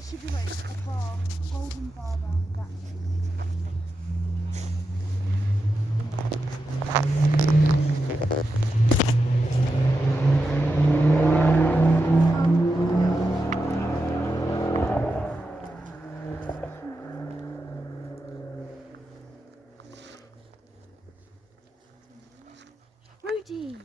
there should be like a bar, golden bar around that. Rudy!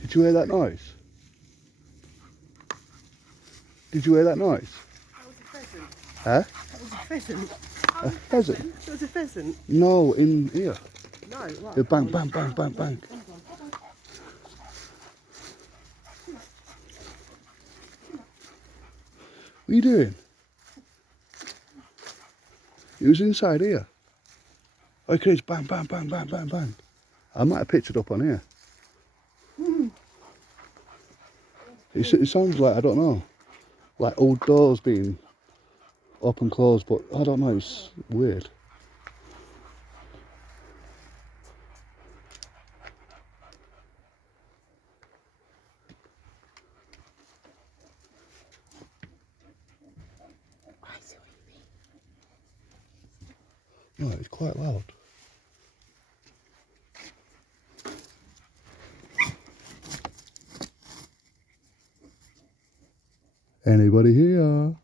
Did you hear that noise? Did you hear that noise? That was a pheasant. Huh? That was a pheasant. A pheasant? That was a pheasant. No, in here. No, right. It bang, bang, bang, bang, bang. What are you doing? It was inside here. Okay, it's bang, bang, bang, bang, bang, bang. I might have picked it up on here. It sounds like, I don't know, like old doors being open, closed, but I don't know, it's weird. I see what you mean. No, it's quite loud. Anybody here?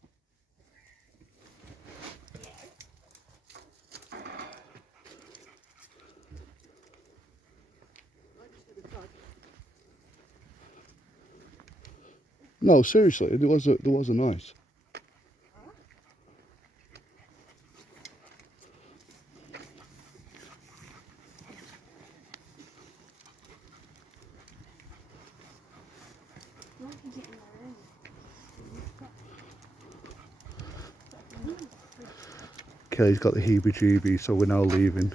No, seriously, there was a noise. No one can get in there anyway. Kelly's got the heebie-jeebies, so we're now leaving.